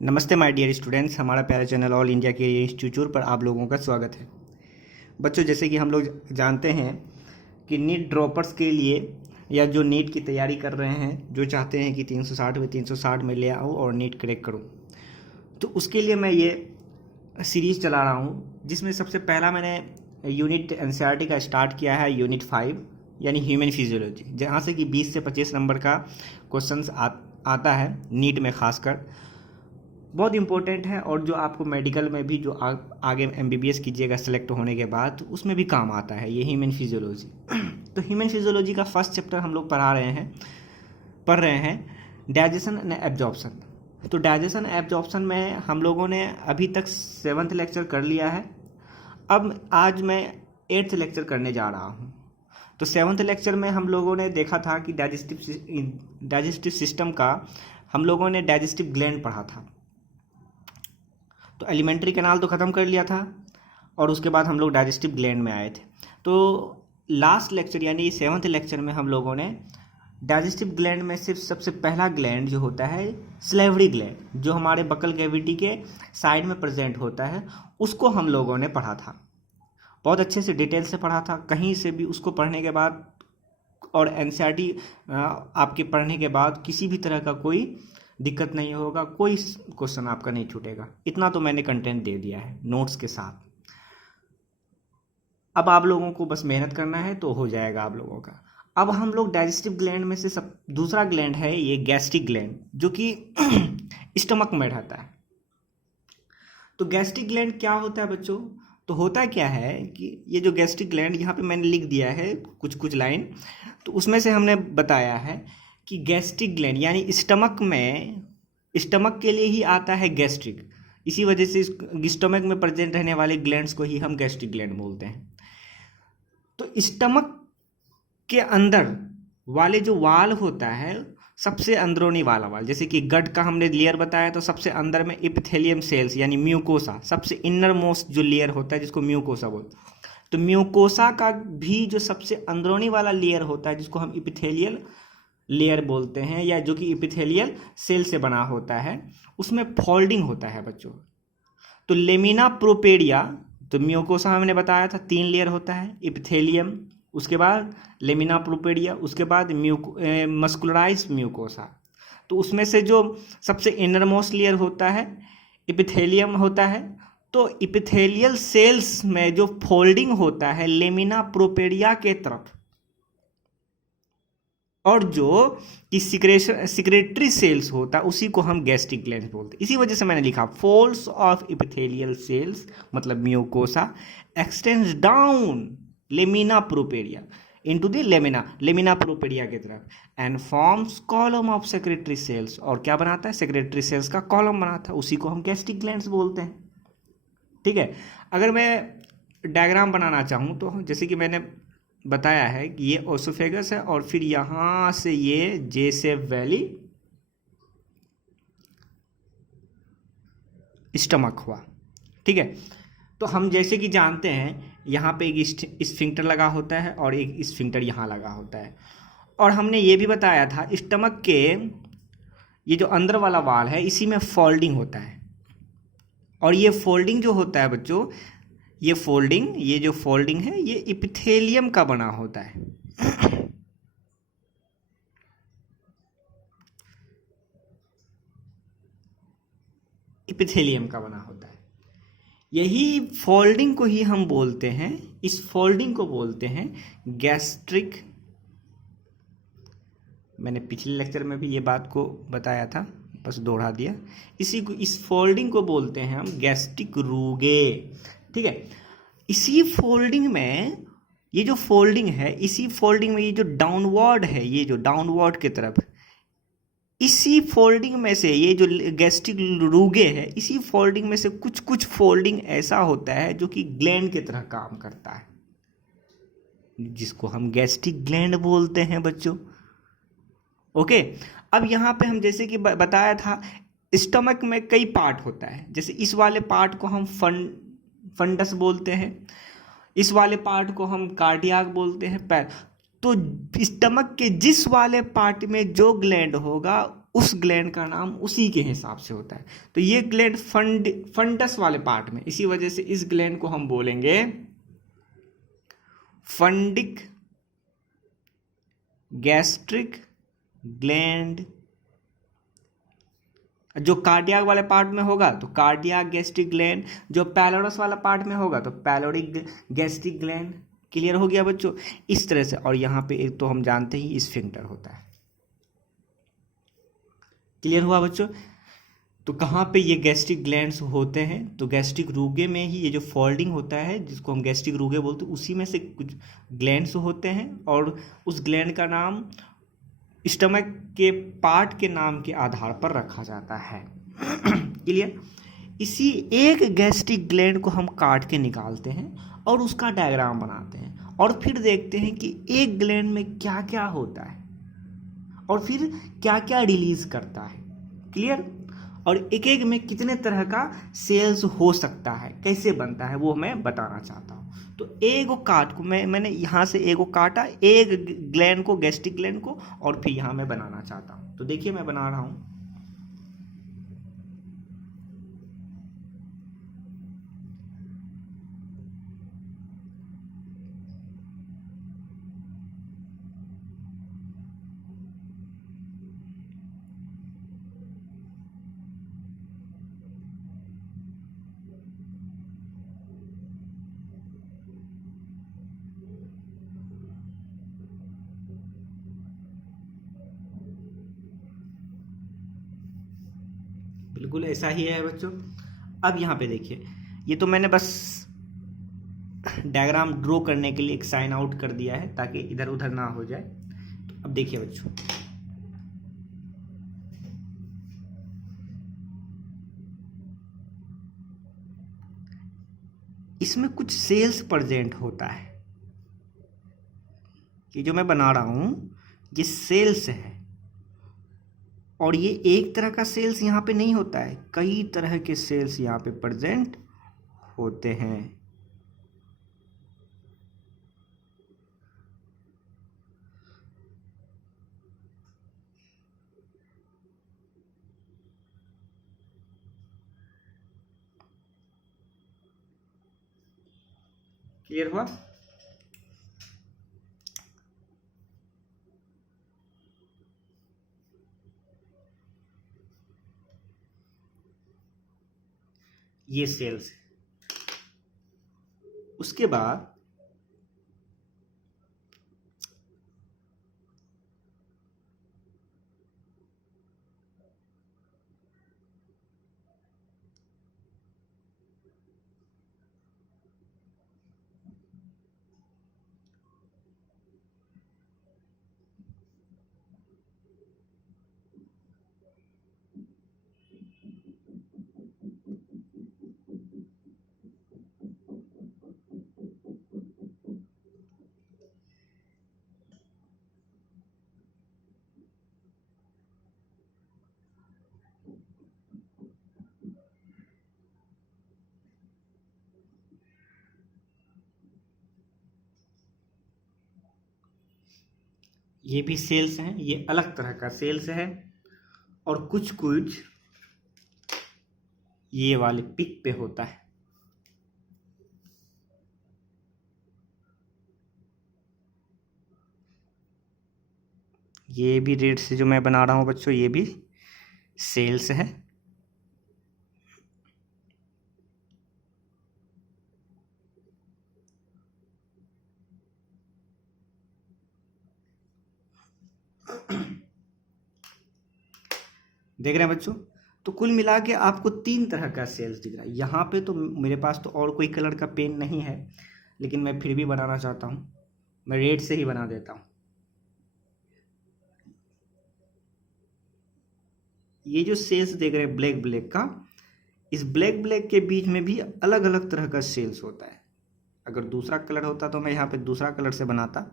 नमस्ते my dear students, हमारा प्यारा चैनल ऑल इंडिया के इंस्टीट्यूट पर आप लोगों का स्वागत है। बच्चों, जैसे कि हम लोग जानते हैं कि नीट ड्रॉपर्स के लिए या जो नीट की तैयारी कर रहे हैं, जो चाहते हैं कि 360 में ले आऊँ और नीट क्रैक करूँ, तो उसके लिए मैं ये सीरीज़ चला रहा हूँ, जिसमें सबसे पहला मैंने यूनिट एनसीईआरटी का स्टार्ट किया है, यूनिट 5 यानी ह्यूमन फिजियोलॉजी, जहाँ से कि 20 से 25 नंबर का क्वेश्चंस आता है नीट में खासकर। बहुत इंपॉर्टेंट है और जो आपको मेडिकल में भी जो आगे एमबीबीएस कीजिएगा सेलेक्ट होने के बाद, तो उसमें भी काम आता है ये ह्यूमन फिजियोलॉजी। तो ह्यूमन फिजियोलॉजी का फर्स्ट चैप्टर हम लोग पढ़ रहे हैं डाइजेशन एंड एब्जॉर्प्शन। तो डाइजेशन एब्जॉर्प्शन में हम लोगों ने अभी तक 7th लेक्चर कर लिया है। अब आज मैं 8th लेक्चर करने जा रहा हूँ। तो 7th लेक्चर में हम लोगों ने देखा था कि डाइजेस्टिव सिस्टम का हम लोगों ने डाइजेस्टिव ग्लैंड पढ़ा था। तो एलिमेंट्री कैनाल तो ख़त्म कर लिया था और उसके बाद हम लोग डाइजेस्टिव ग्लैंड में आए थे। तो लास्ट लेक्चर यानी 7th लेक्चर में हम लोगों ने डाइजेस्टिव ग्लैंड में सिर्फ सबसे पहला ग्लैंड जो होता है सलेवरी ग्लैंड, जो हमारे बकल कैविटी के साइड में प्रेजेंट होता है, उसको हम लोगों ने पढ़ा था। बहुत अच्छे से डिटेल से पढ़ा था। कहीं से भी उसको पढ़ने के बाद और एनसीईआरटी आपके पढ़ने के बाद किसी भी तरह का कोई दिक्कत नहीं होगा, कोई क्वेश्चन आपका नहीं छूटेगा। इतना तो मैंने कंटेंट दे दिया है नोट्स के साथ। अब आप लोगों को बस मेहनत करना है तो हो जाएगा आप लोगों का। अब हम लोग डाइजेस्टिव ग्लैंड में से दूसरा ग्लैंड है ये गैस्ट्रिक ग्लैंड, जो कि स्टमक में रहता है। तो गैस्ट्रिक ग्लैंड क्या होता है बच्चों? तो होता क्या है कि ये जो गैस्ट्रिक ग्लैंड, यहाँ पे मैंने लिख दिया है कुछ लाइन, तो उसमें से हमने बताया है कि गैस्ट्रिक ग्लैंड यानी स्टमक के लिए ही आता है गैस्ट्रिक। इसी वजह से स्टमक में प्रेजेंट रहने वाले ग्लैंड्स को ही हम गैस्ट्रिक ग्लैंड बोलते हैं। तो स्टमक के अंदर वाले जो वाल होता है, सबसे अंदरूनी वाला वाल, जैसे कि गट का हमने लेयर बताया, तो सबसे अंदर में एपिथेलियम सेल्स यानी म्यूकोसा, सबसे इनर मोस्ट जो लेयर होता है जिसको म्यूकोसा बोलते हैं। तो म्यूकोसा का भी जो सबसे अंदरूनी वाला लेयर होता है, जिसको हम एपिथेलियल लेयर बोलते हैं, या जो कि एपिथेलियल सेल से बना होता है, उसमें फोल्डिंग होता है बच्चों। तो लेमिना प्रोपेडिया, तो म्यूकोसा हमने बताया था 3 लेयर होता है, एपिथेलियम, उसके बाद लेमिना प्रोपेडिया, उसके बाद मस्कुलराइज्ड म्यूकोसा। तो उसमें से जो सबसे इनरमोस्ट लेयर होता है एपिथेलियम होता है। तो एपिथेलियल सेल्स में जो फोल्डिंग होता है लेमिना प्रोपेडिया के तरफ, और जो कि सिक्रेटरी सेल्स होता है, उसी को हम गैस्ट्रिक ग्लैंड बोलते हैं। इसी वजह से मैंने लिखा फोल्ड्स ऑफ एपिथेलियल सेल्स मतलब mucosa extends down lamina propria into the lamina propria की तरफ and forms column of secretory cells. और क्या बनाता है? सेक्रेटरी सेल्स का कॉलम बनाता है, उसी को हम गैस्ट्रिक ग्लैंड्स बोलते हैं। ठीक है। अगर मैं डायग्राम बनाना चाहूँ तो जैसे कि मैंने बताया है कि ये ओसोफेगस है और फिर यहाँ से ये जे शेप वैली स्टमक हुआ। ठीक है। तो हम जैसे कि जानते हैं यहाँ पे एक स्फिंक्टर लगा होता है और एक स्फिंक्टर यहाँ लगा होता है। और हमने ये भी बताया था स्टमक के ये जो अंदर वाला वाल है, इसी में फोल्डिंग होता है। और ये फोल्डिंग जो होता है बच्चों, ये जो फोल्डिंग है ये एपिथेलियम का बना होता है। एपिथेलियम का बना होता है। यही फोल्डिंग को ही हम बोलते हैं, इस फोल्डिंग को बोलते हैं गैस्ट्रिक। मैंने पिछले लेक्चर में भी ये बात को बताया था, बस दोहरा दिया। इस फोल्डिंग को बोलते हैं हम गैस्ट्रिक रूगे। ठीक है। इसी फोल्डिंग में ये जो फोल्डिंग है, इसी फोल्डिंग में ये जो डाउनवर्ड है, ये जो डाउनवर्ड की तरफ, इसी फोल्डिंग में से ये जो गैस्ट्रिक रूगे है, इसी फोल्डिंग में से कुछ फोल्डिंग ऐसा होता है जो कि ग्लैंड की तरह काम करता है, जिसको हम गैस्ट्रिक ग्लैंड बोलते हैं बच्चों। ओके। अब यहाँ पे हम जैसे कि बताया था स्टमक में कई पार्ट होता है। जैसे इस वाले पार्ट को हम फंडस बोलते हैं, इस वाले पार्ट को हम कार्डियाक बोलते हैं, पैर। तो स्टमक के जिस वाले पार्ट में जो ग्लैंड होगा उस ग्लैंड का नाम उसी के हिसाब से होता है। तो ये ग्लैंड फंडस वाले पार्ट में, इसी वजह से इस ग्लैंड को हम बोलेंगे फंडिक गैस्ट्रिक ग्लैंड। जो कार्डियाक वाले पार्ट में होगा तो कार्डियाक गैस्ट्रिक ग्लैंड, जो पैलोरस वाला पार्ट में होगा तो पैलोरिक गैस्ट्रिक ग्लैंड। क्लियर हो गया बच्चों? इस तरह से। और यहाँ पे एक तो हम जानते ही स्फिंक्टर होता है। क्लियर हुआ बच्चों? तो कहाँ पे ये गैस्ट्रिक ग्लैंड्स होते हैं? तो गैस्ट्रिक रूगे में ही ये जो फोल्डिंग होता है, जिसको हम गैस्ट्रिक रूगे बोलते हैं, उसी में से कुछ ग्लैंड्स होते हैं, और उस ग्लैंड का नाम स्टमक के पार्ट के नाम के आधार पर रखा जाता है। क्लियर? इसी एक गैस्ट्रिक ग्लैंड को हम काट के निकालते हैं और उसका डायग्राम बनाते हैं, और फिर देखते हैं कि एक ग्लैंड में क्या क्या होता है और फिर क्या क्या रिलीज करता है। क्लियर? और एक एक में कितने तरह का सेल्स हो सकता है, कैसे बनता है, वो मैं बताना चाहता हूँ। तो एगो काट को मैंने यहाँ से एगो काटा, एक ग्लैंड को, गैस्ट्रिक ग्लैंड को, और फिर यहाँ मैं बनाना चाहता हूँ। तो देखिए मैं बना रहा हूँ। बिल्कुल ऐसा ही है बच्चों। अब यहाँ पे देखिए, ये तो मैंने बस डायग्राम ड्रॉ करने के लिए एक साइन आउट कर दिया है ताकि इधर उधर ना हो जाए। तो अब देखिए बच्चों, इसमें कुछ सेल्स प्रेजेंट होता है। कि जो मैं बना रहा हूं ये सेल्स है, और ये एक तरह का सेल्स यहाँ पे नहीं होता है, कई तरह के सेल्स यहाँ पे प्रेजेंट होते हैं। क्लियर हुआ? ये सेल्स है। उसके बाद ये भी सेल्स हैं, ये अलग तरह का सेल्स है। और कुछ कुछ ये वाले पिक पे होता है। ये भी रेड से जो मैं बना रहा हूं बच्चों, ये भी सेल्स है। देख रहे हैं बच्चों? तो कुल मिला के आपको 3 तरह का सेल्स दिख रहा है। यहाँ पे तो मेरे पास तो और कोई कलर का पेन नहीं है, लेकिन मैं फिर भी बनाना चाहता हूँ, मैं रेड से ही बना देता हूँ। ये जो सेल्स देख रहे हैं ब्लैक ब्लैक का, इस ब्लैक ब्लैक के बीच में भी अलग अलग तरह का सेल्स होता है। अगर दूसरा कलर होता तो मैं यहाँ पे दूसरा कलर से बनाता,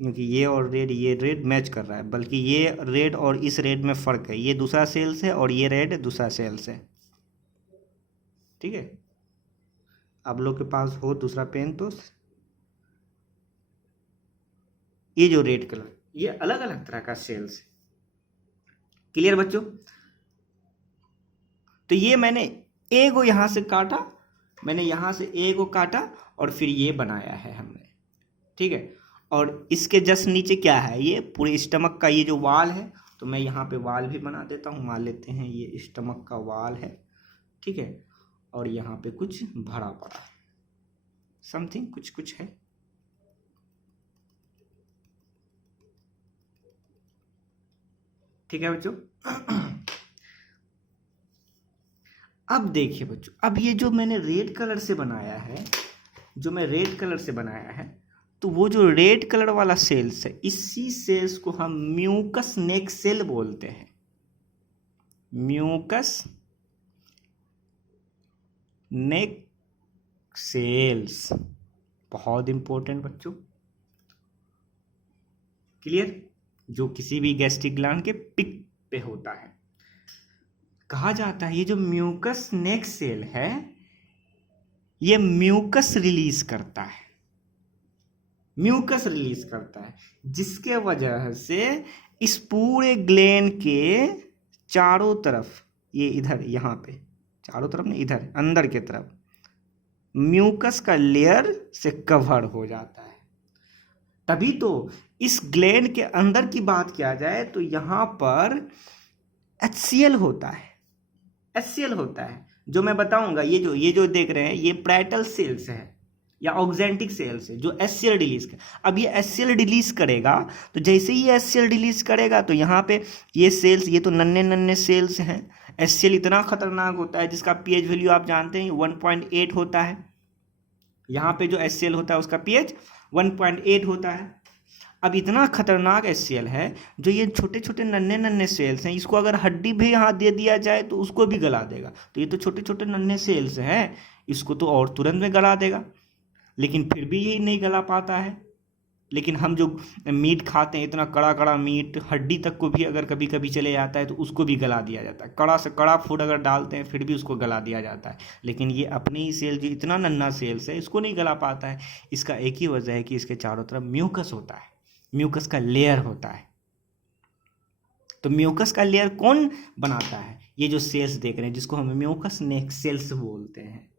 क्योंकि ये और रेड, ये रेड मैच कर रहा है, बल्कि ये रेड और इस रेड में फ़र्क है। ये दूसरा सेल्स है और ये रेड दूसरा सेल्स है। ठीक है? आप लोग के पास हो दूसरा पेन तो ये जो रेड कलर, ये अलग अलग तरह का सेल्स है। क्लियर बच्चों? तो ये मैंने ए को यहां से काटा, मैंने यहां से ए को काटा और फिर ये बनाया है हमने, ठीक है। और इसके जस्ट नीचे क्या है, ये पूरे स्टमक का ये जो वाल है, तो मैं यहाँ पे वाल भी बना देता हूँ। मान लेते हैं ये स्टमक का वाल है, ठीक है। और यहाँ पे कुछ भरा पड़ा समथिंग कुछ कुछ है, ठीक है बच्चों। अब देखिए बच्चों, अब ये जो मैंने रेड कलर से बनाया है, जो मैं रेड कलर से बनाया है, तो वो जो रेड कलर वाला सेल्स है, इसी सेल्स को हम म्यूकस नेक सेल बोलते हैं। म्यूकस नेक सेल्स बहुत इंपॉर्टेंट बच्चों, क्लियर? जो किसी भी गैस्ट्रिक ग्लैंड के पिक पे होता है। कहा जाता है ये जो म्यूकस नेक सेल है, ये म्यूकस रिलीज करता है, म्यूकस रिलीज करता है, जिसके वजह से इस पूरे ग्लैंड के चारों तरफ, ये इधर यहाँ पे चारों तरफ नहीं, इधर अंदर के तरफ म्यूकस का लेयर से कवर हो जाता है। तभी तो इस ग्लैंड के अंदर की बात किया जाए तो यहाँ पर HCl होता है, HCl होता है, जो मैं बताऊंगा। ये जो देख रहे हैं ये पैरेटल सेल्स है या ऑक्जेंटिक सेल्स है, जो HCl रिलीज कर। अब ये HCl रिलीज करेगा, तो जैसे ही ये HCl रिलीज करेगा तो यहाँ पे ये सेल्स, ये तो नन्हे नन्हे सेल्स हैं। HCl इतना खतरनाक होता है जिसका pH वैल्यू आप जानते हैं 1.8 होता है। यहाँ पे जो HCl होता है उसका pH 1.8 होता है। अब इतना खतरनाक HCl है, जो ये छोटे छोटे नन्हे नन्हे सेल्स हैं, इसको अगर हड्डी भी यहाँ दे दिया जाए तो उसको भी गला देगा। तो ये तो छोटे छोटे नन्हे सेल्स हैं, इसको तो और तुरंत में गला देगा, लेकिन फिर भी ये नहीं गला पाता है। लेकिन हम जो मीट खाते हैं, इतना कड़ा कड़ा मीट, हड्डी तक को भी अगर कभी कभी चले जाता है तो उसको भी गला दिया जाता है। कड़ा से कड़ा फूड अगर डालते हैं फिर भी उसको गला दिया जाता है। लेकिन ये अपने ही सेल, जो इतना नन्हा सेल्स है, इसको नहीं गला पाता है। इसका एक ही वजह है कि इसके चारों तरफ म्यूकस होता है, म्यूकस का लेयर होता है। तो म्यूकस का लेयर कौन बनाता है? ये जो सेल्स देख रहे हैं, जिसको हम म्यूकस नेक सेल्स बोलते हैं,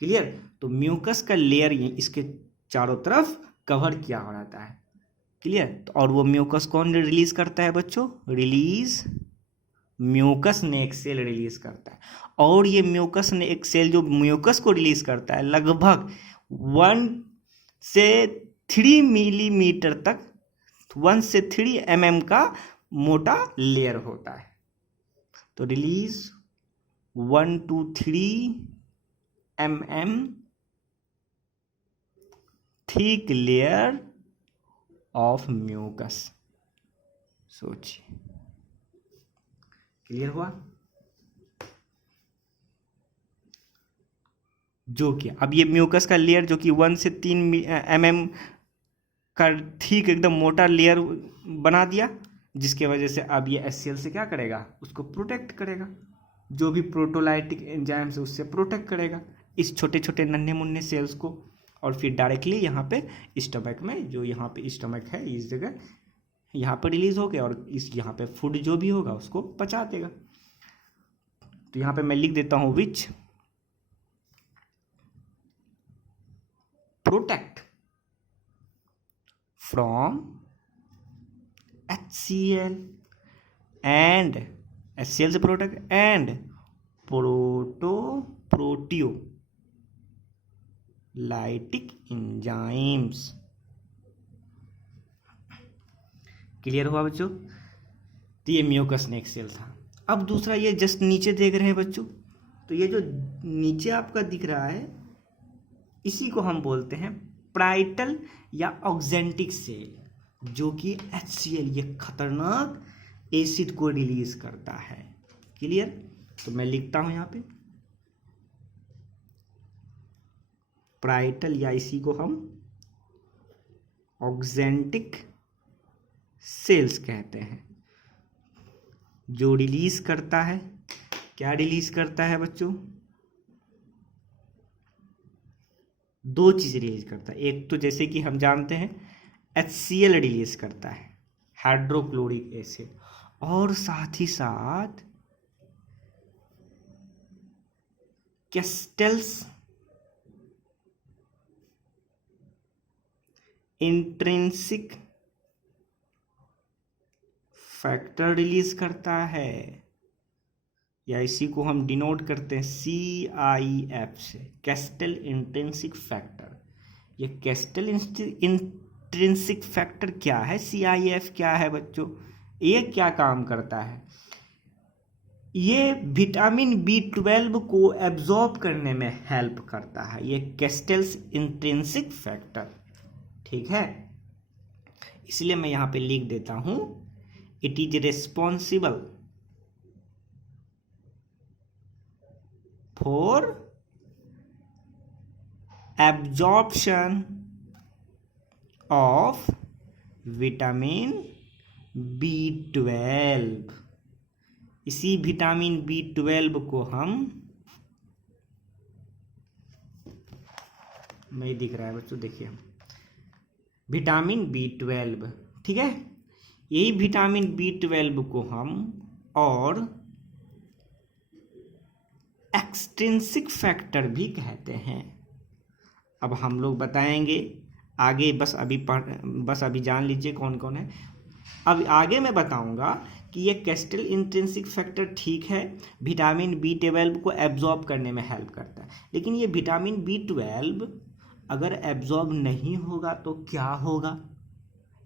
क्लियर? तो म्यूकस का लेयर इसके चारों तरफ कवर किया हो रहता है, क्लियर? और वो म्यूकस कौन रिलीज करता है बच्चों? म्यूकस नेक सेल रिलीज करता है। और ये म्यूकस नेक सेल जो म्यूकस को रिलीज करता है, लगभग 1 से 3 मिलीमीटर तक, 1 से 3 mm का मोटा लेयर होता है। तो release 1 to 3 mm thick layer of mucus. सोचिए, क्लियर हुआ? जो कि अब ये म्यूकस का लेयर जो कि 1 से 3 mm का ठीक एकदम मोटा लेयर बना दिया, जिसके वजह से अब ये HCl से क्या करेगा? उसको प्रोटेक्ट करेगा, जो भी प्रोटोलाइटिक एंजाइम से उससे प्रोटेक्ट करेगा इस छोटे छोटे नन्हे मुन्ने सेल्स को। और फिर डायरेक्टली यहाँ पे स्टमक में, जो यहाँ पे स्टमक है इस जगह, यहाँ पर रिलीज हो गया और इस यहाँ पे फूड जो भी होगा उसको पचा देगा। तो यहाँ पे मैं लिख देता हूँ विच protect from HCl and HCl से protect and proteolytic enzymes. Clear हुआ बच्चों? तो ये म्यूकस नेक सेल था। अब दूसरा ये जस्ट नीचे देख रहे हैं बच्चों, तो ये जो नीचे आपका दिख रहा है, इसी को हम बोलते हैं पैरेटल या ऑक्जेंटिक सेल, जो कि HCl, ये खतरनाक एसिड को रिलीज करता है। क्लियर? तो मैं लिखता हूं यहां पे पैरेटल, या इसी को हम ऑक्जेंटिक सेल्स कहते हैं, जो रिलीज करता है। क्या रिलीज करता है बच्चों? 2 चीज रिलीज करता है। एक तो जैसे कि हम जानते हैं HCl रिलीज करता है, हाइड्रोक्लोरिक एसिड, और साथ ही साथ कैस्टल्स इंट्रिंसिक फैक्टर रिलीज करता है, या इसी को हम डिनोट करते हैं CIF से, कैस्टल इंट्रिंसिक फैक्टर। ये कैस्टल इंट्रिंसिक फैक्टर क्या है, CIF क्या है बच्चों, ये क्या काम करता है? ये विटामिन B12 को एब्जॉर्ब करने में हेल्प करता है, ये कैस्टल्स इंट्रिंसिक फैक्टर। ठीक है, इसलिए मैं यहां पे लिख देता हूं, it is responsible for absorption of vitamin B12। इसी विटामिन B12 को हम, नहीं दिख रहा है बच्चों, देखिए विटामिन B12, ठीक है, यही विटामिन B12 को हम और एक्सट्रिंसिक फैक्टर भी कहते हैं। अब हम लोग बताएंगे आगे, बस अभी जान लीजिए कौन कौन है। अब आगे मैं बताऊंगा कि ये कैस्टल इंट्रिंसिक फैक्टर ठीक है, विटामिन B12 को एब्जॉर्ब करने में हेल्प करता है, लेकिन ये विटामिन B12 अगर एब्जॉर्ब नहीं होगा तो क्या होगा,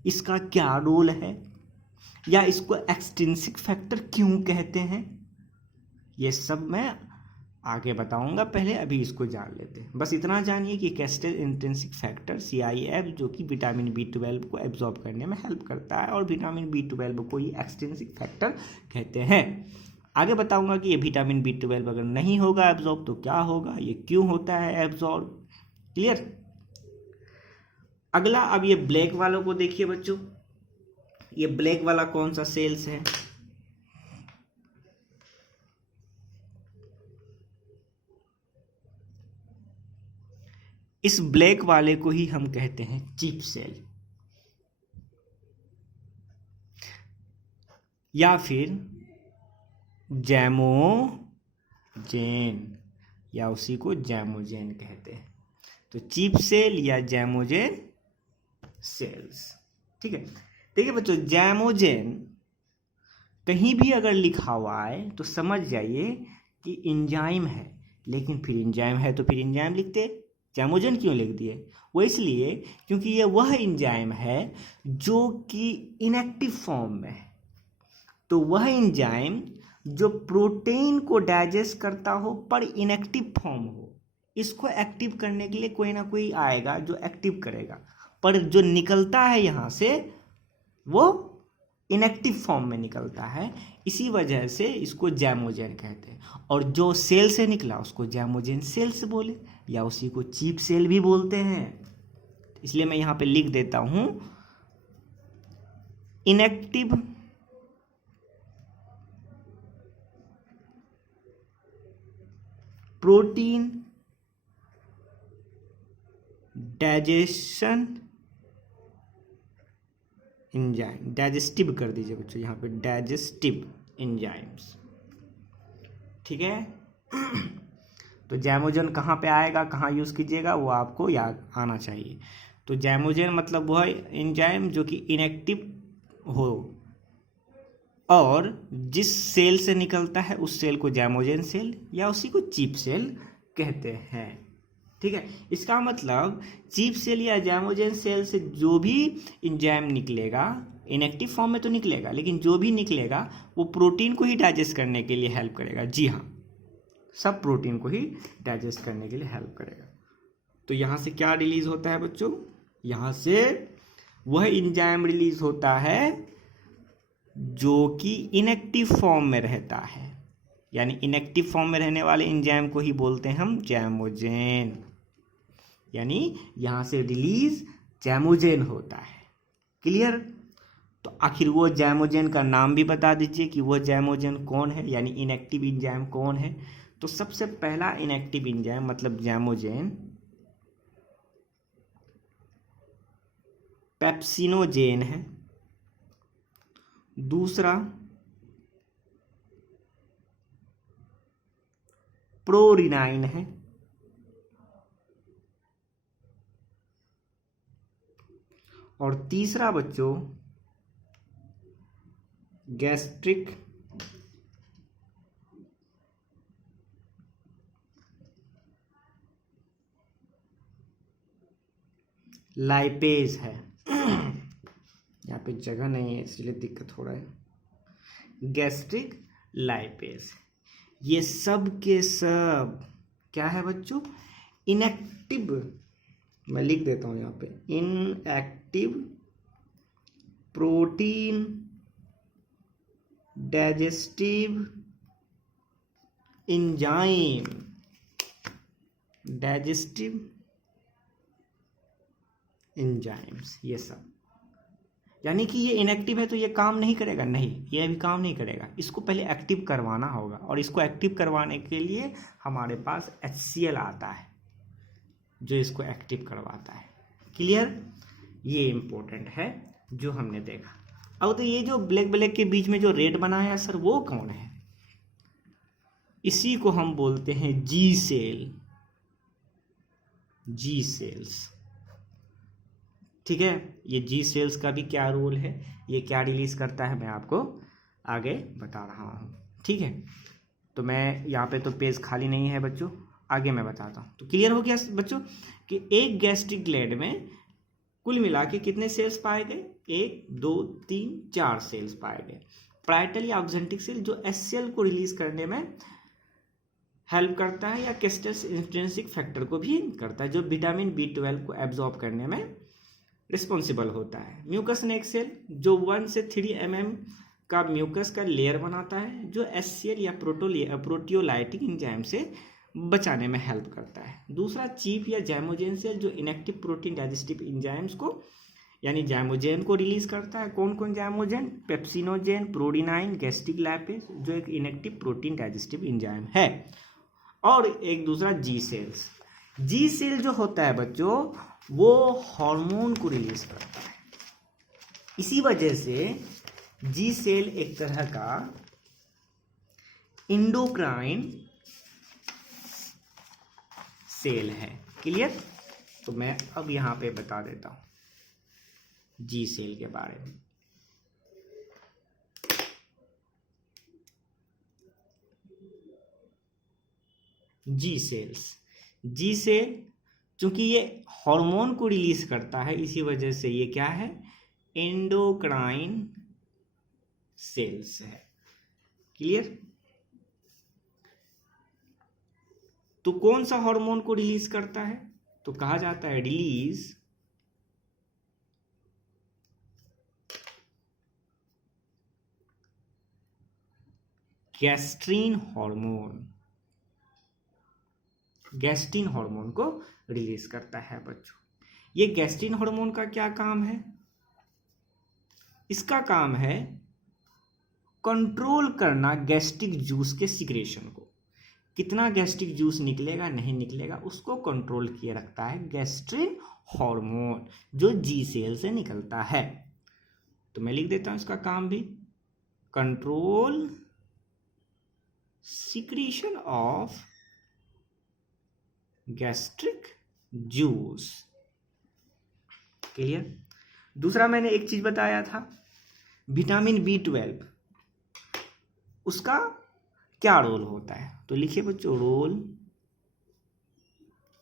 इसका क्या रोल है, या इसको एक्सट्रिंसिक फैक्टर क्यों कहते हैं, ये सब मैं आगे बताऊंगा। पहले अभी इसको जान लेते हैं। बस इतना जानिए कि कैस्टल इंट्रिंसिक फैक्टर CIF जो कि विटामिन B12 को एब्जॉर्ब करने में हेल्प करता है, और विटामिन B12 को ही एक्सट्रिंसिक फैक्टर कहते हैं। आगे बताऊंगा कि ये विटामिन B12 अगर नहीं होगा एब्जॉर्ब तो क्या होगा, ये क्यों होता है एब्जॉर्ब। क्लियर। अगला, अब ये ब्लैक वालों को देखिए बच्चों, ये ब्लैक वाला कौन सा सेल्स है, इस ब्लैक वाले को ही हम कहते हैं चीप सेल, या फिर जैमोजेन, या उसी को जैमोजेन कहते हैं। तो चीप सेल या जैमोजेन सेल्स। ठीक है, देखिए बच्चों, जैमोजेन कहीं भी अगर लिखा हुआ है तो समझ जाइए कि इंजाइम है, लेकिन फिर इंजाइम है तो फिर इंजाइम लिखते, जैमोजेन क्यों लिख दिए? वो इसलिए क्योंकि ये वह इंजाइम है जो कि इनएक्टिव फॉर्म में है। तो वह इंजाइम जो प्रोटीन को डाइजेस्ट करता हो पर इनएक्टिव फॉर्म हो, इसको एक्टिव करने के लिए कोई ना कोई आएगा जो एक्टिव करेगा, पर जो निकलता है यहाँ से वो इनएक्टिव फॉर्म में निकलता है, इसी वजह से इसको जैमोजेन कहते हैं। और जो सेल से निकला उसको जैमोजेन सेल्स बोले, या उसी को चीप सेल भी बोलते हैं। इसलिए मैं यहाँ पे लिख देता हूँ, inactive protein digestion enzyme, digestive कर दीजिए बच्चों यहाँ पे, डाइजेस्टिव एंजाइम्स। ठीक है। तो जैमोजेन कहाँ पे आएगा, कहाँ यूज़ कीजिएगा, वो आपको याद आना चाहिए। तो जैमोजेन मतलब वह एंजाइम जो कि इनएक्टिव हो और जिस सेल से निकलता है उस सेल को जैमोजेन सेल या उसी को चीप सेल कहते हैं। ठीक है, इसका मतलब चीप सेल या जैमोजेन सेल से जो भी एंजाइम निकलेगा, इनएक्टिव फॉर्म में तो निकलेगा, लेकिन जो भी निकलेगा वो प्रोटीन को ही डाइजेस्ट करने के लिए हेल्प करेगा। जी हाँ, सब प्रोटीन को ही डाइजेस्ट करने के लिए हेल्प करेगा। तो यहाँ से क्या रिलीज होता है बच्चों, यहाँ से वह एंजाइम रिलीज होता है जो कि इनएक्टिव फॉर्म में रहता है, यानी इनएक्टिव फॉर्म में रहने वाले एंजाइम को ही बोलते हैं हम जैमोजेन, यानी यहाँ से रिलीज जैमोजेन होता है। क्लियर। तो आखिर वो जैमोजेन का नाम भी बता दीजिए कि वो जैमोजेन कौन है, यानी इनएक्टिव एंजाइम कौन है। तो सबसे पहला इनएक्टिव एंजाइम मतलब जैमोजेन पेप्सिनोजेन है। दूसरा प्रोरिनाइन है। और तीसरा बच्चों गैस्ट्रिक लाइपेज है। यहाँ पे जगह नहीं है इसलिए दिक्कत हो रहा है। गैस्ट्रिक लाइपेज, ये सब के सब क्या है बच्चों? इनएक्टिव, मैं लिख देता हूँ यहाँ पे, inactive protein digestive enzyme, digestive enzymes, ये सब। यानी कि ये इनएक्टिव है तो ये काम नहीं करेगा? नहीं, ये अभी काम नहीं करेगा, इसको पहले एक्टिव करवाना होगा। और इसको एक्टिव करवाने के लिए हमारे पास HCl आता है जो इसको एक्टिव करवाता है। क्लियर? ये इंपॉर्टेंट है जो हमने देखा। अब तो ये जो ब्लैक ब्लैक के बीच में जो रेड बना है सर, वो कौन है? इसी को हम बोलते हैं जी सेल, जी सेल्स। ठीक है, ये जी सेल्स का भी क्या रोल है, ये क्या रिलीज करता है, मैं आपको आगे बता रहा हूँ। ठीक है, तो मैं यहाँ पे तो पेज खाली नहीं है बच्चों, आगे मैं बताता हूँ। तो क्लियर हो गया बच्चों कि एक गैस्ट्रिक ग्लैंड में कुल मिला के कितने सेल्स पाए गए? 1 2 3 4 सेल्स पाए गए। पैराइटल या ऑक्जेंटिक सेल जो HCl को रिलीज करने में हेल्प करता है, या केस्टस इंट्रिंसिक फैक्टर को भी करता है जो विटामिन B12 को एब्जॉर्ब करने में रिस्पॉन्सिबल होता है। म्यूकस नेक सेल जो 1 से 3 mm का म्यूकस का लेयर बनाता है जो HCl या प्रोटियोलाइटिक एंजाइम से बचाने में हेल्प करता है। दूसरा चीफ या जाइमोजेन सेल जो इनएक्टिव प्रोटीन डाइजेस्टिव एंजाइम्स को यानी जाइमोजेन को रिलीज करता है। कौन कौन जाइमोजेन? पेप्सिनोजेन, प्रोडिनाइन, गैस्ट्रिक लाइपेज जो एक इनएक्टिव प्रोटीन डाइजेस्टिव एंजाइम है। और एक दूसरा जी सेल्स, जी सेल जो होता है बच्चों वो हार्मोन को रिलीज करता है। इसी वजह से जी सेल एक तरह का इंडोक्राइन सेल है। क्लियर? तो मैं अब यहां पे बता देता हूं जी सेल के बारे में। जी सेल्स, जी सेल चूंकि ये हार्मोन को रिलीज करता है इसी वजह से ये क्या है? एंडोक्राइन सेल्स है। क्लियर? तो कौन सा हार्मोन को रिलीज करता है? तो कहा जाता है release gastrin hormone, gastrin hormone को रिलीज करता है बच्चों। ये गैस्ट्रीन हार्मोन का क्या काम है? इसका काम है कंट्रोल करना गैस्ट्रिक जूस के सिक्रेशन को। कितना गैस्ट्रिक जूस निकलेगा नहीं निकलेगा उसको कंट्रोल किए रखता है गैस्ट्रीन हार्मोन जो जी सेल से निकलता है। तो मैं लिख देता हूं इसका काम भी, control secretion of gastric juice. Clear? दूसरा मैंने एक चीज बताया था, विटामिन B12, उसका क्या रोल होता है? तो लिखिए बच्चों, रोल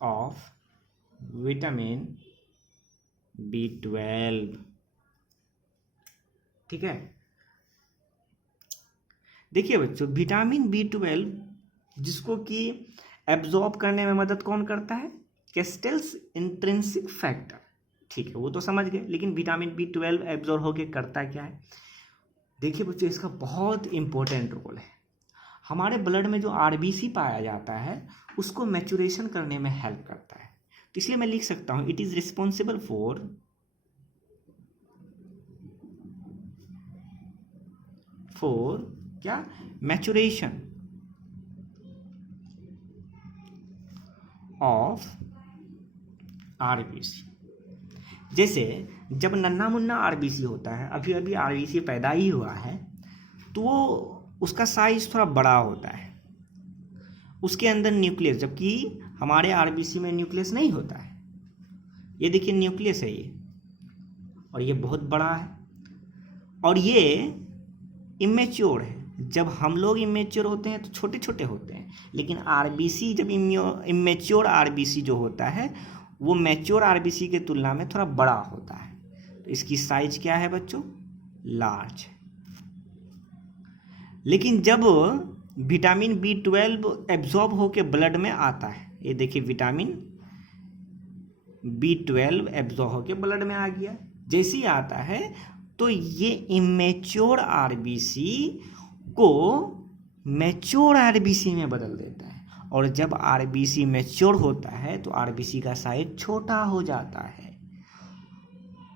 ऑफ विटामिन B12। ठीक है, देखिए बच्चों, विटामिन B12 जिसको कि एब्जॉर्ब करने में मदद कौन करता है? केस्टल्स इंट्रिंसिक फैक्टर। ठीक है, वो तो समझ गए, लेकिन विटामिन B12 एब्जॉर्ब होके करता क्या है? देखिए बच्चों, इसका बहुत इंपॉर्टेंट रोल है। हमारे ब्लड में जो RBC पाया जाता है उसको मैचुरेशन करने में हेल्प करता है। तो इसलिए मैं लिख सकता हूं इट इज रिस्पॉन्सिबल फॉर क्या? Maturation of RBC। जैसे जब नन्हा मुन्ना RBC होता है, अभी अभी RBC पैदा ही हुआ है, तो वो उसका साइज थोड़ा बड़ा होता है उसके अंदर न्यूक्लियस, जबकि हमारे आरबीसी में न्यूक्लियस नहीं होता है। ये देखिए न्यूक्लियस है ये, और ये बहुत बड़ा है, और ये इमेच्योर है। जब हम लोग इमेच्योर होते हैं तो छोटे छोटे होते हैं, लेकिन आरबीसी जब इमेच्योर आरबीसी जो होता है वो मैच्योर आरबीसी के तुलना में थोड़ा बड़ा होता है। तो इसकी साइज क्या है बच्चों? लार्ज। लेकिन जब विटामिन B12 एब्जॉर्ब होके ब्लड में आता है, ये देखिए विटामिन B12 एब्जॉर्ब होके ब्लड में आ गया, जैसे ही आता है तो ये इमेच्योर आरबीसी को मैच्योर आरबीसी में बदल देता है, और जब आरबीसी मैच्योर होता है तो आरबीसी का साइज छोटा हो जाता है।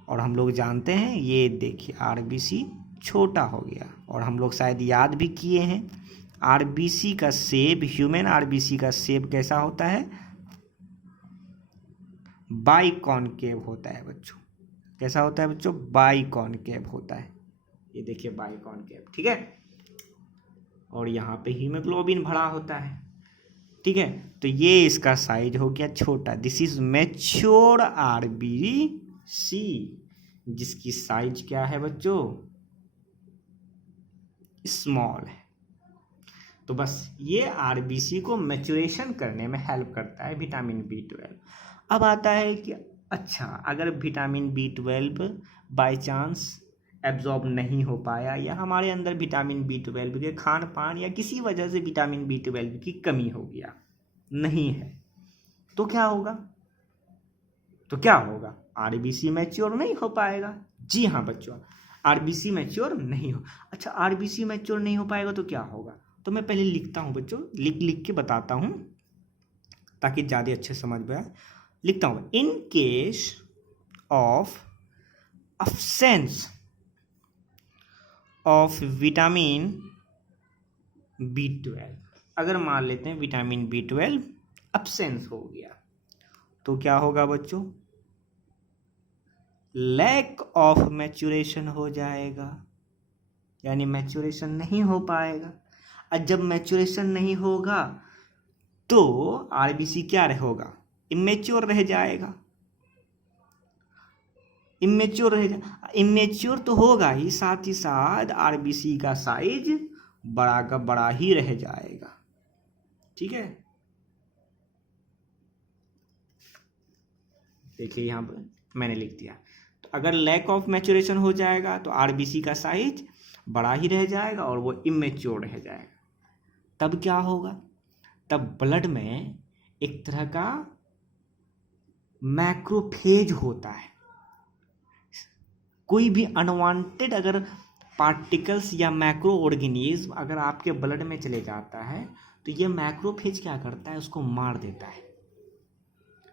और हम लोग जानते हैं, ये देखिए आरबीसी छोटा हो गया, और हम लोग शायद याद भी किए हैं आरबीसी का शेप, ह्यूमन आरबीसी का शेप कैसा होता है? बाइकॉनकेव होता है बच्चों। कैसा होता है बच्चों? बाइकॉनकेव होता है। ये देखिए बाइकॉनकेव, ठीक है। और यहाँ पे हीमोग्लोबिन भरा होता है, ठीक है। तो ये इसका साइज हो गया छोटा। दिस इज मैच्योर आरबीसी, जिसकी साइज क्या है बच्चों? स्मॉल है। तो बस ये आरबीसी को मैच्योरेशन करने में हेल्प करता है विटामिन B12। अब आता है कि अच्छा, अगर vitamin B12 by chance absorb नहीं हो पाया, या हमारे अंदर विटामिन B12 के खान पान या किसी वजह से विटामिन B12 की कमी हो गया, नहीं है, तो क्या होगा? आरबीसी मैच्योर नहीं हो पाएगा। जी हाँ बच्चों, आरबीसी मैच्योर नहीं हो। अच्छा, आरबीसी मैच्योर नहीं हो पाएगा तो क्या होगा? तो मैं पहले लिखता हूँ बच्चों, लिख के बताता हूँ ताकि ज़्यादा अच्छे समझ में आए। लिखता हूँ, in case of absence of vitamin B12, अगर मान लेते हैं विटामिन B12 absence हो गया तो क्या होगा बच्चों? लैक ऑफ मैच्योरेशन हो जाएगा, यानी मैच्योरेशन नहीं हो पाएगा। और जब मैच्योरेशन नहीं होगा तो आरबीसी क्या होगा? इमेच्योर रह जाएगा। इमेच्योर तो होगा ही, साथ ही साथ आरबीसी का साइज बड़ा का बड़ा ही रह जाएगा, ठीक है। देखिए यहाँ पर मैंने लिख दिया। तो अगर लैक ऑफ मैच्योरेशन हो जाएगा तो आरबीसी का साइज बड़ा ही रह जाएगा और वो इमेच्योर रह जाएगा। तब क्या होगा? तब ब्लड में एक तरह का मैक्रोफेज होता है। कोई भी अनवांटेड अगर पार्टिकल्स या मैक्रो ऑर्गेनिज्म अगर आपके ब्लड में चले जाता है तो ये मैक्रोफेज क्या करता है? उसको मार देता है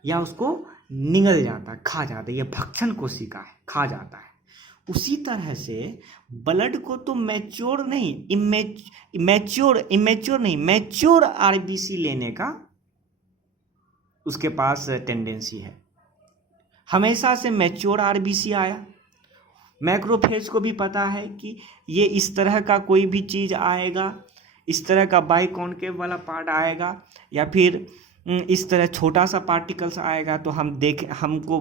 या उसको निगल जाता है, खा जाता है। ये भक्षण कोशिका है, खा जाता है। उसी तरह से ब्लड को तो मैच्योर आरबीसी लेने का उसके पास टेंडेंसी है। हमेशा से मैच्योर आरबीसी आया। मैक्रोफेज को भी पता है कि ये इस तरह का कोई भी चीज़ आएगा, इस तरह का बाइकॉनकेव वाला पार्ट आएगा या फिर इस तरह छोटा सा पार्टिकल्स आएगा, तो हमको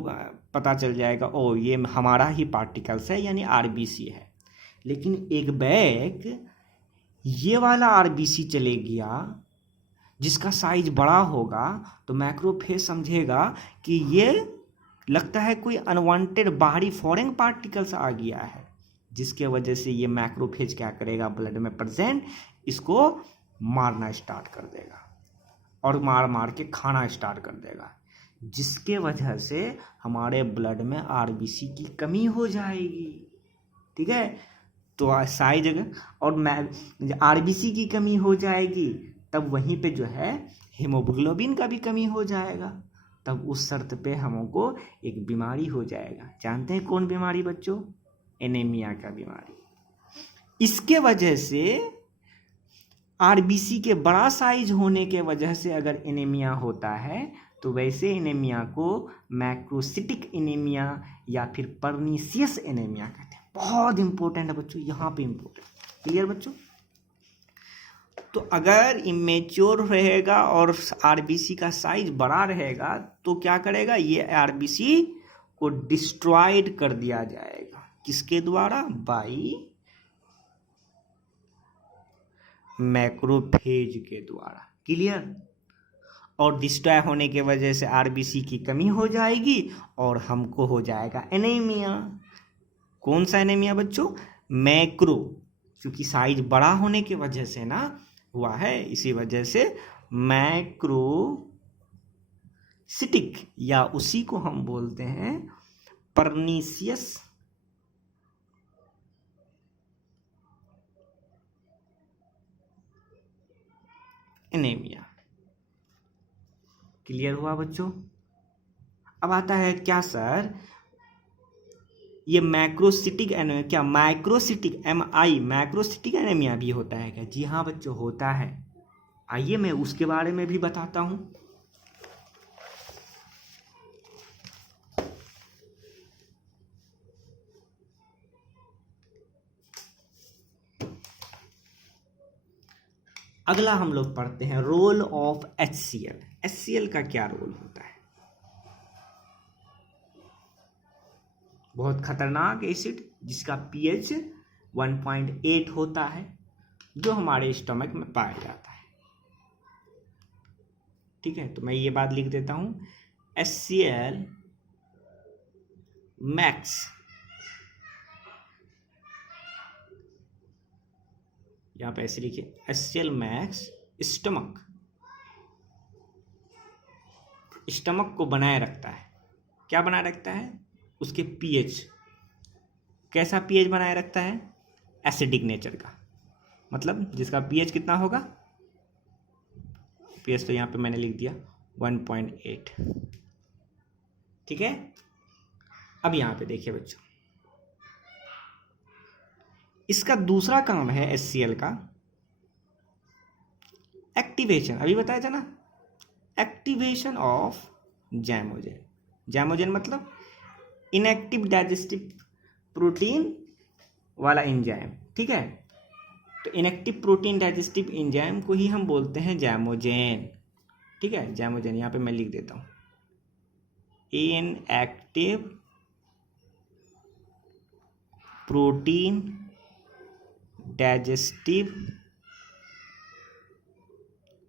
पता चल जाएगा ओ ये हमारा ही पार्टिकल्स है, यानी आरबीसी है। लेकिन एक बैग ये वाला आरबीसी चले गया जिसका साइज बड़ा होगा तो मैक्रोफेज समझेगा कि ये लगता है कोई अनवांटेड बाहरी फॉरेन पार्टिकल्स आ गया है, जिसके वजह से ये मैक्रोफेज क्या करेगा? ब्लड में प्रेजेंट इसको मारना स्टार्ट कर देगा और मार के खाना स्टार्ट कर देगा, जिसके वजह से हमारे ब्लड में आरबीसी की कमी हो जाएगी, ठीक है। तो साइज और आरबीसी की कमी हो जाएगी, तब वहीं पे जो है हीमोग्लोबिन का भी कमी हो जाएगा। तब उस शर्त पे हमको एक बीमारी हो जाएगा। जानते हैं कौन बीमारी बच्चों? एनीमिया का बीमारी। इसके वजह से आरबीसी के बड़ा साइज होने के वजह से अगर एनीमिया होता है तो वैसे एनीमिया को मैक्रोसिटिक एनीमिया या फिर पर्नीशियस एनीमिया कहते हैं। बहुत इंपॉर्टेंट है बच्चों, यहाँ पे इंपॉर्टेंट। क्लियर बच्चों? तो अगर इमेच्योर रहेगा और आरबीसी का साइज बड़ा रहेगा तो क्या करेगा, ये आरबीसी को डिस्ट्रॉयड कर दिया जाएगा। किसके द्वारा? बाई मैक्रोफेज के द्वारा। क्लियर? और डिस्ट्रॉय होने के वजह से आरबीसी की कमी हो जाएगी और हमको हो जाएगा एनीमिया। कौन सा एनीमिया बच्चों? मैक्रो, क्योंकि साइज बड़ा होने की वजह से ना हुआ है, इसी वजह से मैक्रोसिटिक, या उसी को हम बोलते हैं परनीसियस एनीमिया। क्लियर हुआ बच्चों? अब आता है क्या सर, ये मैक्रोसिटिक एनीमिया, क्या माइक्रोसिटिक मैक्रोसिटिक एनीमिया भी होता है क्या? जी हाँ बच्चों, होता है। आइए मैं उसके बारे में भी बताता हूं। अगला हम लोग पढ़ते हैं रोल ऑफ HCl। HCl का क्या रोल होता है? बहुत खतरनाक एसिड जिसका pH 1.8 होता है, जो हमारे स्टमक में पाया जाता है। ठीक है, तो मैं ये बात लिख देता हूं, HCl मैक्स यहां पे ऐसे लिखिए, HCl मैक्स स्टमक को बनाए रखता है। क्या बनाए रखता है? उसके pH। कैसा pH बनाए रखता है? एसिडिक नेचर का, मतलब जिसका pH कितना होगा? pH तो यहाँ पे मैंने लिख दिया 1.8। ठीक है, अब यहाँ पे देखिए बच्चों, इसका दूसरा काम है HCl का एक्टिवेशन। अभी बताया था ना, एक्टिवेशन ऑफ जैमोजेन। जैमोजेन मतलब इनएक्टिव डाइजेस्टिव प्रोटीन वाला एंजाइम। ठीक है, तो इनएक्टिव प्रोटीन डाइजेस्टिव एंजाइम को ही हम बोलते हैं जैमोजेन। ठीक है, जैमोजेन यहाँ पे मैं लिख देता हूँ, इनएक्टिव प्रोटीन डाइजेस्टिव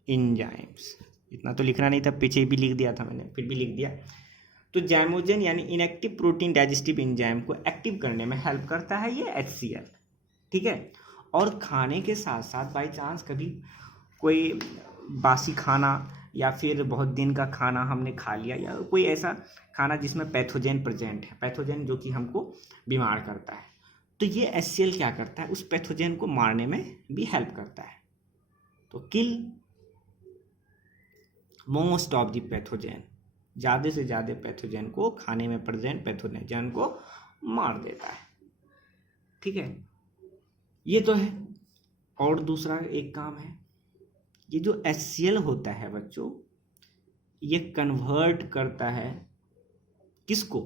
एंजाइम्स। इतना तो लिखना नहीं था, पीछे भी लिख दिया था मैंने, फिर भी लिख दिया। तो जैमोजेन यानी इनएक्टिव प्रोटीन डाइजेस्टिव एंजाइम को एक्टिव करने में हेल्प करता है ये HCl। ठीक है, और खाने के साथ साथ बाई चांस कभी कोई बासी खाना या फिर बहुत दिन का खाना हमने खा लिया, या कोई ऐसा खाना जिसमें पैथोजेन प्रेजेंट है, पैथोजेन जो कि हमको बीमार करता है, तो ये HCl क्या करता है? उस पैथोजेन को मारने में भी हेल्प करता है। तो किल मोस्ट ऑफ द पैथोजेन, ज़्यादा से ज़्यादा पैथोजेन को, खाने में प्रेजेंट पैथोजेन को मार देता है। ठीक है, ये तो है। और दूसरा एक काम है, ये जो HCl होता है बच्चों, ये कन्वर्ट करता है किसको?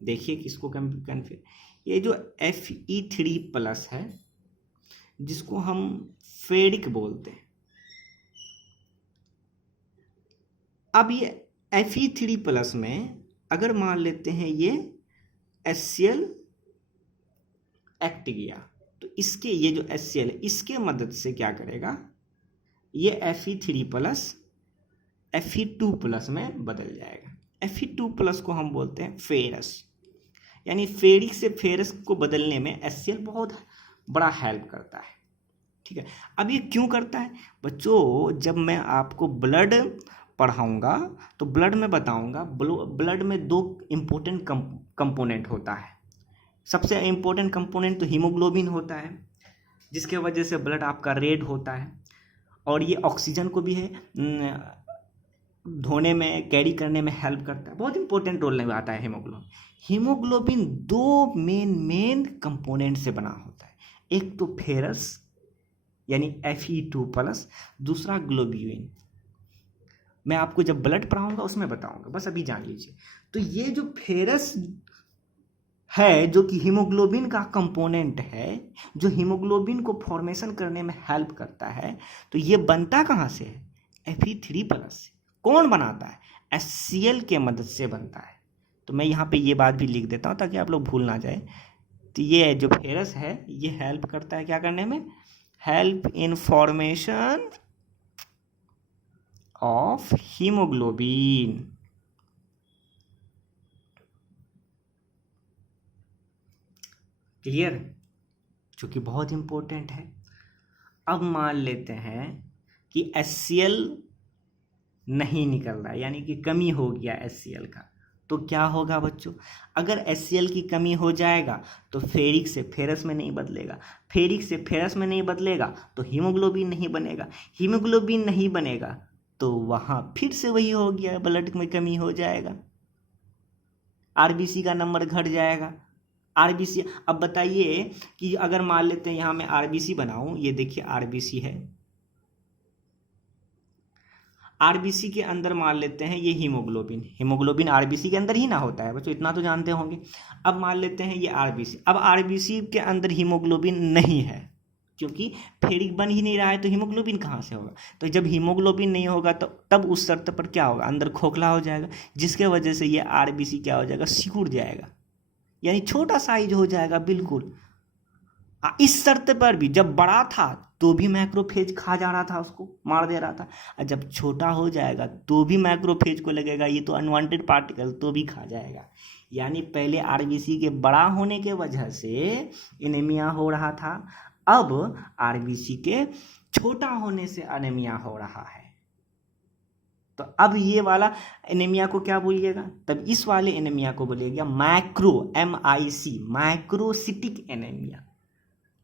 देखिए किसको कन्वर्ट, ये जो Fe3+ है, जिसको हम फेरिक बोलते हैं। अब ये Fe3+ में अगर मान लेते हैं ये HCl एक्ट किया, तो इसके ये जो HCl है, इसके मदद से क्या करेगा, ये Fe3+ Fe2+ में बदल जाएगा। Fe2+ को हम बोलते हैं फेरस, यानी फेरिक से फेरस को बदलने में HCl बहुत बड़ा हेल्प करता है। ठीक है, अब ये क्यों करता है बच्चों? जब मैं आपको ब्लड पढ़ाऊंगा तो ब्लड में बताऊंगा, ब्लड में 2 इम्पोर्टेंट कंपोनेंट होता है। सबसे इम्पोर्टेंट कंपोनेंट तो हीमोग्लोबिन होता है, जिसके वजह से ब्लड आपका रेड होता है, और ये ऑक्सीजन को भी है धोने में, कैरी करने में हेल्प करता है, बहुत इंपॉर्टेंट रोल निभाता है हीमोग्लोबिन। हीमोग्लोबिन 2 मेन कंपोनेंट से बना होता है, एक तो फेरस यानी Fe2+, दूसरा ग्लोब्यूलिन। मैं आपको जब ब्लड पढ़ाऊंगा उसमें बताऊंगा, बस अभी जान लीजिए। तो ये जो फेरस है जो कि हीमोग्लोबिन का कंपोनेंट है, जो हीमोग्लोबिन को फॉर्मेशन करने में हेल्प करता है, तो ये बनता कहाँ से है? Fe3+ से। कौन बनाता है? HCl के मदद से बनता है। तो मैं यहाँ पे ये बात भी लिख देता हूँ ताकि आप लोग भूल ना जाए। तो ये जो फेरस है ये हेल्प करता है क्या करने में? Help in formation of haemoglobin. Clear? जो कि बहुत इंपॉर्टेंट है। अब मान लेते हैं कि HCl नहीं निकल रहा, यानी कि कमी हो गया HCl का, तो क्या होगा बच्चों? अगर HCl की कमी हो जाएगा तो फेरिक से फेरस में नहीं बदलेगा, फेरिक से फेरस में नहीं बदलेगा तो हीमोग्लोबिन नहीं बनेगा, हीमोग्लोबिन नहीं बनेगा तो वहाँ फिर से वही हो गया, ब्लड में कमी हो जाएगा, आरबीसी का नंबर घट जाएगा। आरबीसी, अब बताइए कि अगर मान लेते हैं यहाँ मैं आरबीसी बनाऊं, ये देखिए आरबीसी है, आरबीसी के अंदर मान लेते हैं ये हीमोग्लोबिन, हीमोग्लोबिन आरबीसी के अंदर ही ना होता है बच्चों, इतना तो जानते होंगे। अब मान लेते हैं ये आरबीसी, अब आरबीसी के अंदर हीमोग्लोबिन नहीं है, क्योंकि फेरिक बन ही नहीं रहा है तो हीमोग्लोबिन कहाँ से होगा? तो जब हीमोग्लोबिन नहीं होगा तो तब उस शर्त पर क्या होगा? अंदर खोखला हो जाएगा, जिसके वजह से ये आरबीसी क्या हो जाएगा? सिकुड़ जाएगा, यानी छोटा साइज हो जाएगा बिल्कुल। इस शर्त पर भी जब बड़ा था तो भी मैक्रोफेज खा जा रहा था, उसको मार दे रहा था, और जब छोटा हो जाएगा तो भी मैक्रोफेज को लगेगा ये तो अनवांटेड पार्टिकल, तो भी खा जाएगा। यानी पहले आरबीसी के बड़ा होने के वजह से एनीमिया हो रहा था, अब आरबीसी के छोटा होने से एनीमिया हो रहा है। तो अब ये वाला एनीमिया को क्या बोलिएगा? तब इस वाले एनीमिया को बोलिएगा मैक्रो, MIC, मैक्रोसिटिक एनीमिया।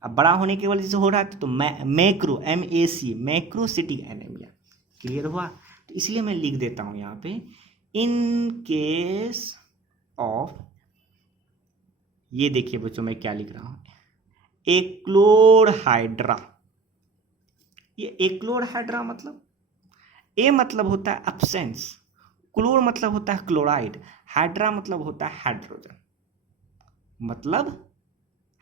अब बड़ा होने की वजह से हो रहा है तो macro, MAC, macrocytic anaemia. Clear हुआ? तो इसलिए मैं लिख देता हूं यहाँ पे, इन केस ऑफ, ये देखिए बच्चों मैं क्या लिख रहा हूं, एक्लोरहाइड्रा। ये एक्लोरहाइड्रा मतलब, ए मतलब होता है एब्सेंस, क्लोर मतलब होता है क्लोराइड, हाइड्रा मतलब होता है हाइड्रोजन, मतलब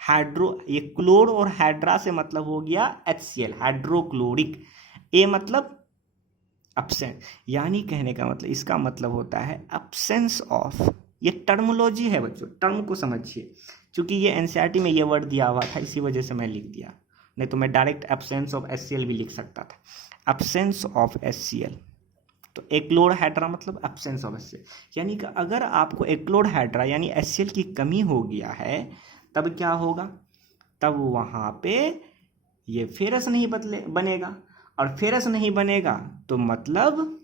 हाइड्रो, ये क्लोर और हाइड्रा से मतलब हो गया HCl, हाइड्रोक्लोरिक। ए मतलब एब्सेंट, यानी कहने का मतलब, इसका मतलब होता है एब्सेंस ऑफ। ये टर्मोलॉजी है बच्चों, टर्म को समझिए, क्योंकि ये एनसीईआरटी में ये वर्ड दिया हुआ था इसी वजह से मैं लिख दिया, नहीं तो मैं डायरेक्ट एब्सेंस ऑफ HCl भी लिख सकता था। एब्सेंस ऑफ HCl, तो एक्लोरहाइड्रा मतलब एब्सेंस ऑफ HCl, यानी कि अगर आपको एक्लोरहाइड्रा यानी HCl की कमी हो गया है तब क्या होगा? तब वहाँ पे ये फेरस नहीं बनेगा, और फेरस नहीं बनेगा तो मतलब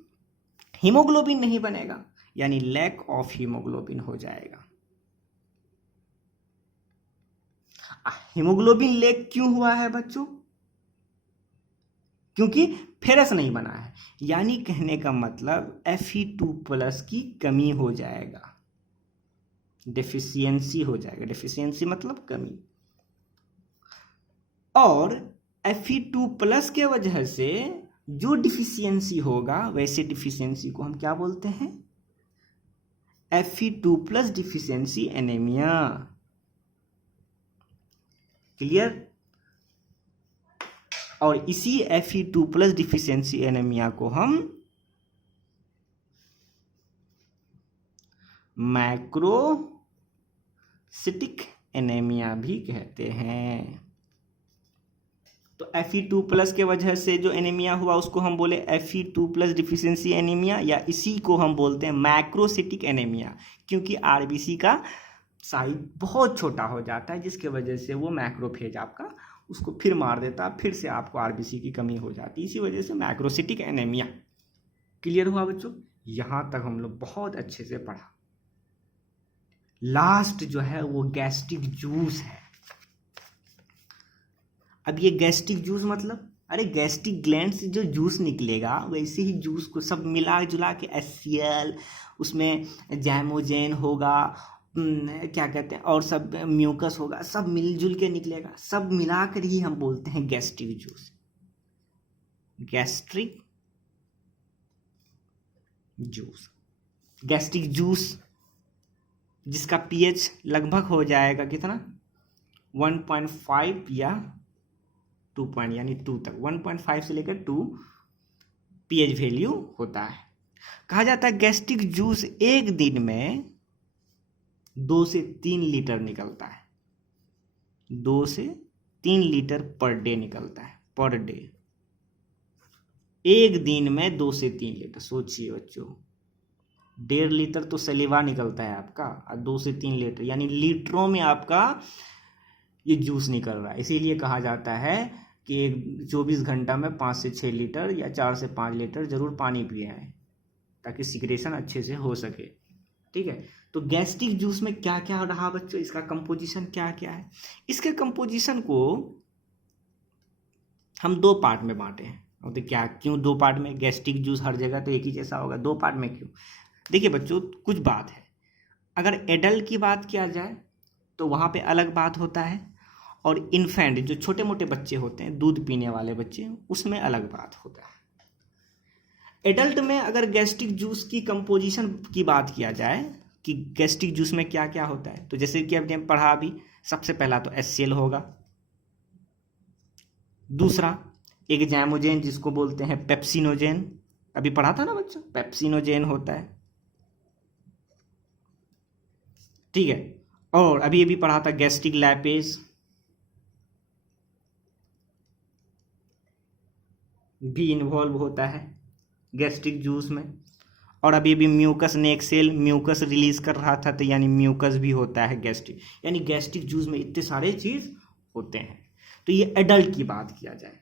हीमोग्लोबिन नहीं बनेगा, यानी लैक ऑफ हीमोग्लोबिन हो जाएगा। हीमोग्लोबिन लैक क्यों हुआ है बच्चों? क्योंकि फेरस नहीं बना है, यानी कहने का मतलब Fe2+ की कमी हो जाएगा, डेफिशिएंसी हो जाएगा, डेफिशिएंसी मतलब कमी। और Fe2+ के वजह से जो डिफिशियंसी होगा, वैसे डिफिशियंसी को हम क्या बोलते हैं? Fe2+ deficiency anaemia. क्लियर? और इसी Fe2+ डिफिशियंसी एनीमिया को हम मैक्रोसिटिक एनीमिया भी कहते हैं। तो Fe2+ के वजह से जो एनीमिया हुआ उसको हम बोले Fe2+ डिफिशियंसी एनीमिया, या इसी को हम बोलते हैं मैक्रोसिटिक एनीमिया, क्योंकि आरबीसी का साइज बहुत छोटा हो जाता है, जिसके वजह से वो मैक्रोफेज आपका उसको फिर मार देता है, फिर से आपको आरबीसी की कमी हो जाती है, इसी वजह से मैक्रोसिटिक एनीमिया। क्लियर हुआ बच्चों? यहाँ तक हम लोग बहुत अच्छे से पढ़ा। लास्ट जो है वो गैस्ट्रिक जूस है। अब ये गैस्ट्रिक जूस मतलब, अरे गैस्ट्रिक ग्लैंड से जो जूस निकलेगा वैसे ही जूस को सब मिला जुला के HCl, उसमें जैमोजेन होगा, क्या कहते हैं, और सब म्यूकस होगा, सब मिलजुल के निकलेगा, सब मिलाकर ही हम बोलते हैं gastric juice. Gastric juice, gastric juice जिसका पीएच लगभग हो जाएगा कितना 1.5 या 2 पॉइंट यानी 2 तक, 1.5 से लेकर 2 पीएच वैल्यू होता है। कहा जाता है गैस्ट्रिक जूस एक दिन में 2 से 3 लीटर निकलता है, 2 से 3 लीटर पर डे निकलता है, पर डे एक दिन में 2 से 3 लीटर। सोचिए बच्चों, 1.5 लीटर तो सलीवा निकलता है आपका, और 2 से 3 लीटर यानी लीटरों में आपका ये जूस निकल रहा है। इसीलिए कहा जाता है कि 24 घंटा में 5 से 6 लीटर या 4 से 5 लीटर जरूर पानी पिए हैं, ताकि सिक्रेशन अच्छे से हो सके। ठीक है, तो गैस्ट्रिक जूस में क्या क्या रहा बच्चों, इसका कंपोजिशन क्या क्या है। इसके कंपोजिशन को हम 2 पार्ट में बांटे हैं। और तो क्या, क्यों 2 पार्ट में, गैस्ट्रिक जूस हर जगह तो एक ही जैसा होगा, 2 पार्ट में क्यों? देखिए बच्चों, कुछ बात है। अगर एडल्ट की बात किया जाए तो वहाँ पे अलग बात होता है, और इन्फेंट जो छोटे मोटे बच्चे होते हैं, दूध पीने वाले बच्चे, उसमें अलग बात होता है। एडल्ट में अगर गैस्ट्रिक जूस की कंपोजिशन की बात किया जाए कि गैस्ट्रिक जूस में क्या क्या होता है, तो जैसे कि आपने पढ़ा अभी, सबसे पहला तो HCl होगा, दूसरा एक जैमोजेन जिसको बोलते हैं पेप्सिनोजेन, अभी पढ़ा था ना बच्चों, पेप्सिनोजेन होता है। ठीक है, और अभी पढ़ा था गैस्ट्रिक लैपेज भी इन्वॉल्व होता है गैस्ट्रिक जूस में। और अभी म्यूकस नेक्सेल म्यूकस रिलीज कर रहा था, तो यानी म्यूकस भी होता है गैस्ट्रिक, यानी गैस्ट्रिक जूस में इतने सारे चीज होते हैं। तो ये एडल्ट की बात किया जाए।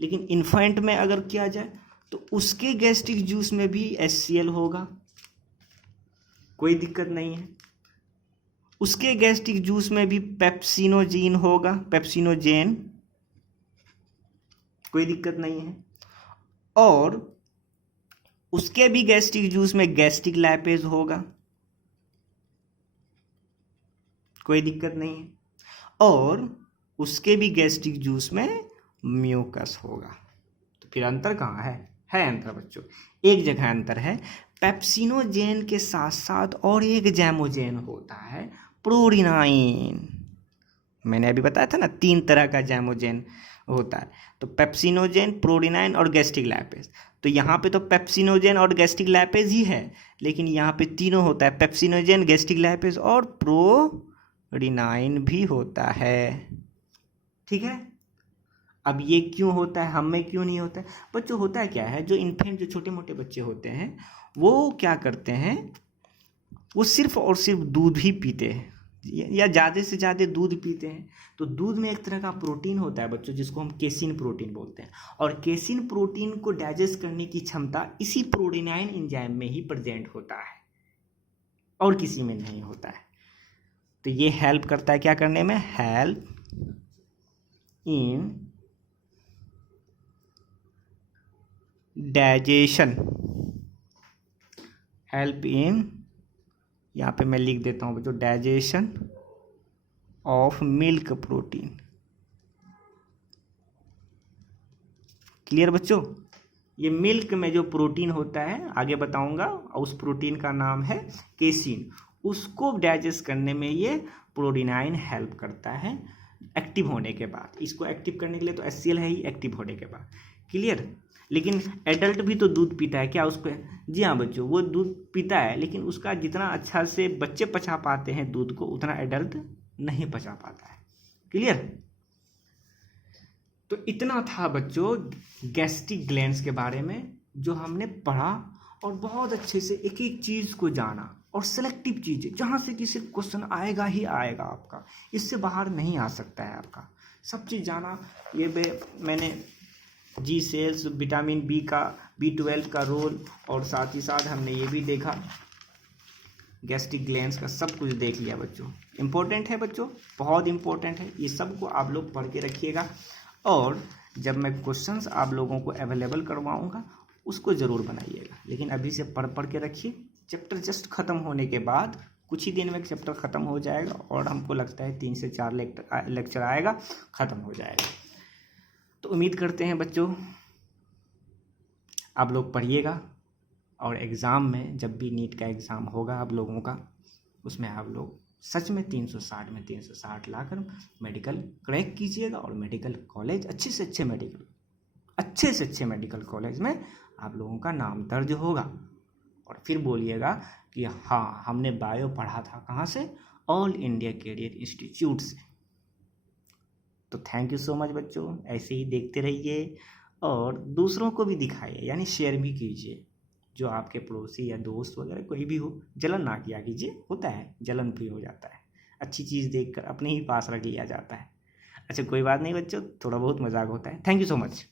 लेकिन इन्फेंट में अगर किया जाए तो उसके गैस्ट्रिक जूस में भी HCl होगा, कोई दिक्कत नहीं है। उसके गैस्ट्रिक जूस में भी पेप्सिनोजेन होगा, पेप्सिनोजेन, कोई दिक्कत नहीं है। और उसके भी गैस्ट्रिक जूस में गैस्ट्रिक लैपेज होगा, कोई दिक्कत नहीं है। और उसके भी गैस्ट्रिक जूस में म्यूकस होगा। तो फिर अंतर कहाँ है अंतर बच्चों, एक जगह अंतर है। पेप्सिनोजेन के साथ साथ और एक जैमोजेन होता है, प्रोरिनाइन। मैंने अभी बताया था ना 3 तरह का जैमोजेन होता है, तो पेप्सिनोजेन, प्रोरिनाइन और गैस्ट्रिक लैपेज। तो यहाँ पे तो पेप्सिनोजेन और गैस्ट्रिक लैपेज ही है, लेकिन यहाँ पे तीनों होता है, पेप्सिनोजेन, गैस्ट्रिक लैपेज और प्रोरिनाइन भी होता है। ठीक है, अब ये क्यों होता है, हम में क्यों नहीं होता है बच्चों? होता है क्या है, जो इन्फेंट, जो छोटे मोटे बच्चे होते हैं, वो क्या करते हैं, वो सिर्फ और सिर्फ दूध ही पीते हैं, या ज़्यादा से ज़्यादा दूध पीते हैं। तो दूध में एक तरह का प्रोटीन होता है बच्चों, जिसको हम केसिन प्रोटीन बोलते हैं, और केसिन प्रोटीन को डाइजेस्ट करने की क्षमता इसी प्रोरिनाइन एंजाइम में ही प्रेजेंट होता है, और किसी में नहीं होता है। तो ये हेल्प करता है क्या करने में, help in digestion, help in, यहाँ पे मैं लिख देता हूँ बच्चों, digestion of milk protein. Clear बच्चों? ये मिल्क में जो प्रोटीन होता है, आगे बताऊंगा, और उस प्रोटीन का नाम है केसिन। उसको डाइजेस्ट करने में ये प्रोरिनाइन हेल्प करता है एक्टिव होने के बाद। इसको एक्टिव करने के लिए तो HCl है ही, एक्टिव होने के बाद। क्लियर? लेकिन एडल्ट भी तो दूध पीता है क्या उसको? जी हाँ बच्चों, वो दूध पीता है, लेकिन उसका जितना अच्छा से बच्चे पचा पाते हैं दूध को, उतना एडल्ट नहीं पचा पाता है। क्लियर? तो इतना था बच्चों गैस्ट्रिक ग्लैंड्स के बारे में, जो हमने पढ़ा और बहुत अच्छे से एक एक चीज़ को जाना, और सेलेक्टिव चीज़ें जहाँ से कि सिर्फ क्वेश्चन आएगा ही आएगा आपका, इससे बाहर नहीं आ सकता है आपका, सब चीज़ जाना। ये मैंने जी सेल्स, विटामिन बी का, B12 का रोल, और साथ ही साथ हमने ये भी देखा गैस्ट्रिक ग्लैंड्स का, सब कुछ देख लिया बच्चों। इम्पोर्टेंट है बच्चों, बहुत इम्पोर्टेंट है, ये सब को आप लोग पढ़ के रखिएगा। और जब मैं क्वेश्चंस आप लोगों को अवेलेबल करवाऊंगा, उसको ज़रूर बनाइएगा। लेकिन अभी से पढ़ के रखिए, चैप्टर जस्ट ख़त्म होने के बाद कुछ ही दिन में चैप्टर ख़त्म हो जाएगा, और हमको लगता है 3 से 4 लेक्चर आएगा, ख़त्म हो जाएगा। तो उम्मीद करते हैं बच्चों आप लोग पढ़िएगा, और एग्ज़ाम में जब भी नीट का एग्ज़ाम होगा आप लोगों का, उसमें आप लोग सच में 360 में 360 लाकर मेडिकल क्रैक कीजिएगा और मेडिकल कॉलेज अच्छे से अच्छे मेडिकल कॉलेज में आप लोगों का नाम दर्ज होगा। और फिर बोलिएगा कि हाँ, हमने बायो पढ़ा था कहाँ से, ऑल इंडिया कैरियर इंस्टीट्यूट से। तो थैंक यू सो मच बच्चों, ऐसे ही देखते रहिए और दूसरों को भी दिखाइए, यानी शेयर भी कीजिए। जो आपके पड़ोसी या दोस्त वगैरह कोई भी हो, जलन ना किया कीजिए, होता है जलन भी हो जाता है, अच्छी चीज़ देखकर अपने ही पास रख लिया जाता है। अच्छा कोई बात नहीं बच्चों, थोड़ा बहुत मजाक होता है। Thank you so much.